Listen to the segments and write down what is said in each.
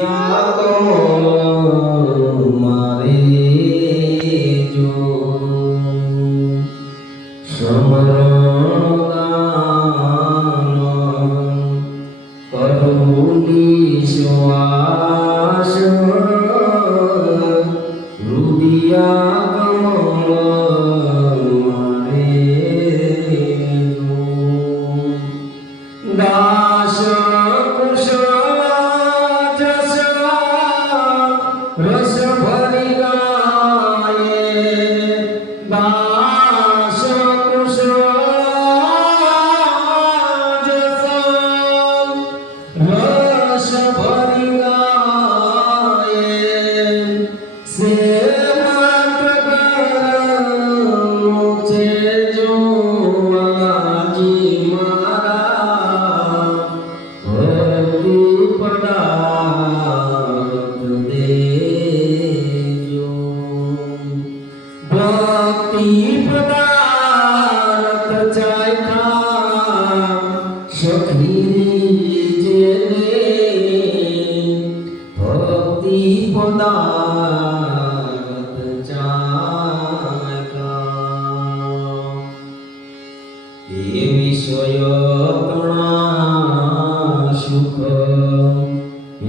Yeah. Bye. সখী জেনে ভক্তি পদাত চাকা এ বিষয় তণা সুখ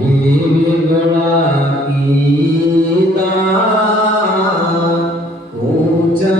এ বেগড়া কি তা উঁচা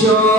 주시옵